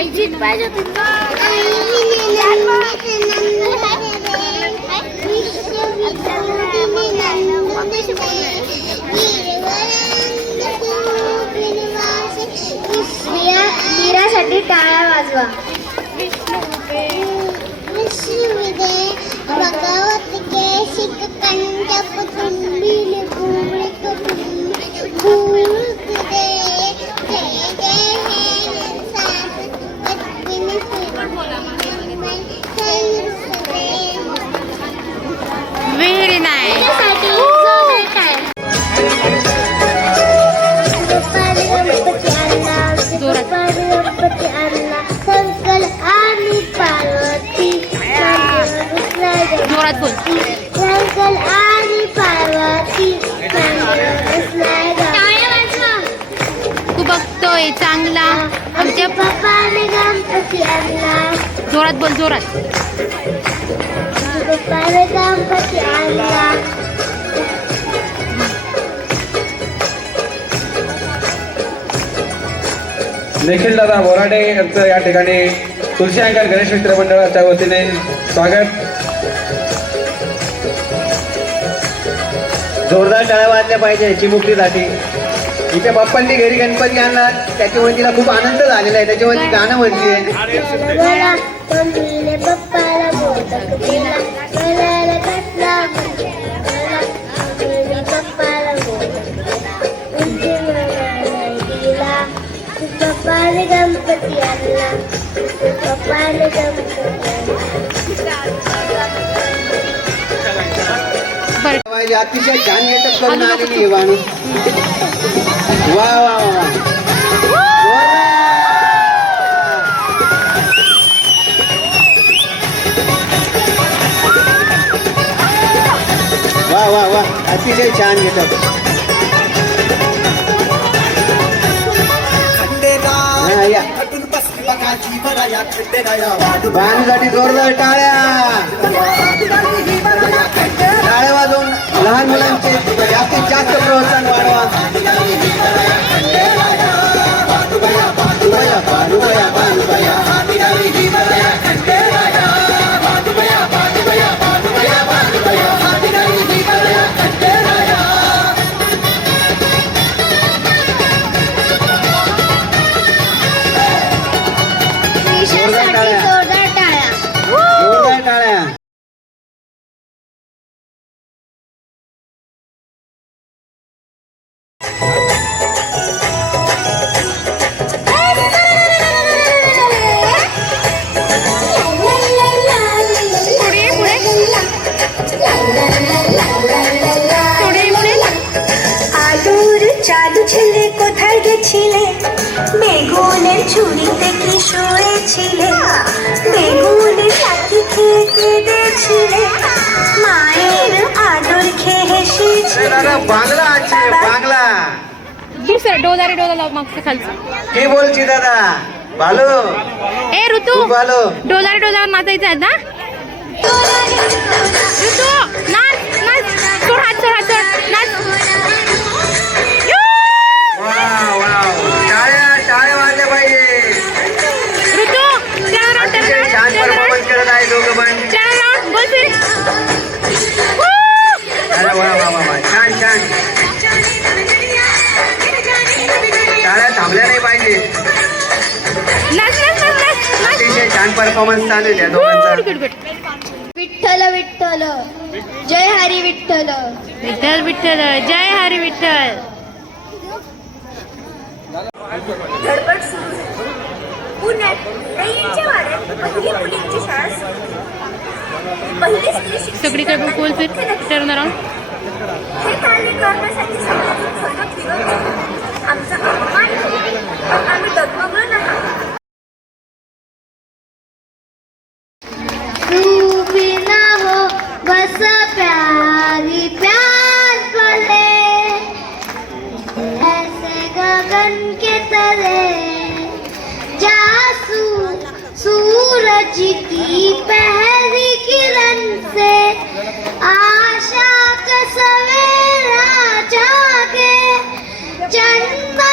आईचीच पाहिजे मीरासाठी टाळ्या वाजवा. भगवत के शिक कंठ कुटुंबील कुमळे कुटुंब दे जय जय हे सास पत्नी व्हेरी नाईस. शंकर आणि पार्वती जोरात बोल. शंकर आणि पार्वती तू बघतोय चांगला आमच्या पप्पाने गणपती आणला. जोरात बोल जोरात. पप्पाने गणपती आणला. निखिल दादा बोराडे यांचं या ठिकाणी तुळशी अंकल गणेश मित्र मंडळाच्या वतीने स्वागत. जोरदार टाळ्या वाजल्या पाहिजे चिमुकलीसाठी. इथे पप्पांनी घरी गणपती आणला त्याच्यामुळे तिला खूप आनंद झालेला आहे. त्याच्यामुळे ती गाणं म्हणते. पप्पाला मोदक दिला पप्पाला पप्पाने गणपती आणला. पप्पाने अतिशय छान गेटअप करून आलेली वाणू. वा वा वा वा वा अतिशय छान गेटअप. भानूसाठी जोरदार टाळ्या. टाळ्या वाजवून लहान मुलांचे जास्तीत जास्त प्रोत्साहन वाढवा. जोरदार टाळ्या. जोरदार टाळ्या. জাদু ছেলে কোথায় গেছিলে? বেগুনের ঝুড়িতে কি শুয়েছিলে? বেগুনের সাথে খেয়ে কেঁদেছিলে? মায়ের আদর খেয়ে হেসেছিলে? বাংলা আছে বাংলা. दुसरं डोलारे डोला मागचं खालचं. কি বলছি দাদা? ভালো ए ऋतू ভালো. डोलारे डोलावर नाचायचं आहे ना. ऋतू नाच नाच. सोड हात सोड हात सोड नाच. टाळ्या टाळ्या वाजल्या पाहिजे. ऋतू अतिशय छान परफॉर्मन्स करत आहे दोघं पण. बोल फिर. अरे वा वा वा छान छान. टाळ्या थांबल्या नाही पाहिजे. नाच नाच नाच नाच. अतिशय छान परफॉर्मन्स चालू आहे त्या दोघांचा. विठ्ठल विठ्ठल जय हरी विठ्ठल. विठ्ठल विठ्ठल जय हरी विठ्ठल. धडपड सुरू झाली. पुण्यात रय्यांच्या वाड्यात पहिली मुलींची शाळा सुरू. पहिली स्त्री शिक्षिका सगळीकडे बोल फिर. Turn around. हे कार्य करण्यासाठी समाजातून फलक विरोध झाला. आमचा अपमान झाला पण आम्ही डगमगलो नाही. तू बिना हो बस प्यारी प्यार पले ऐसे गगन के तले जासू सूरज की पहली किरण से आशा का सवेरा जागे चंदा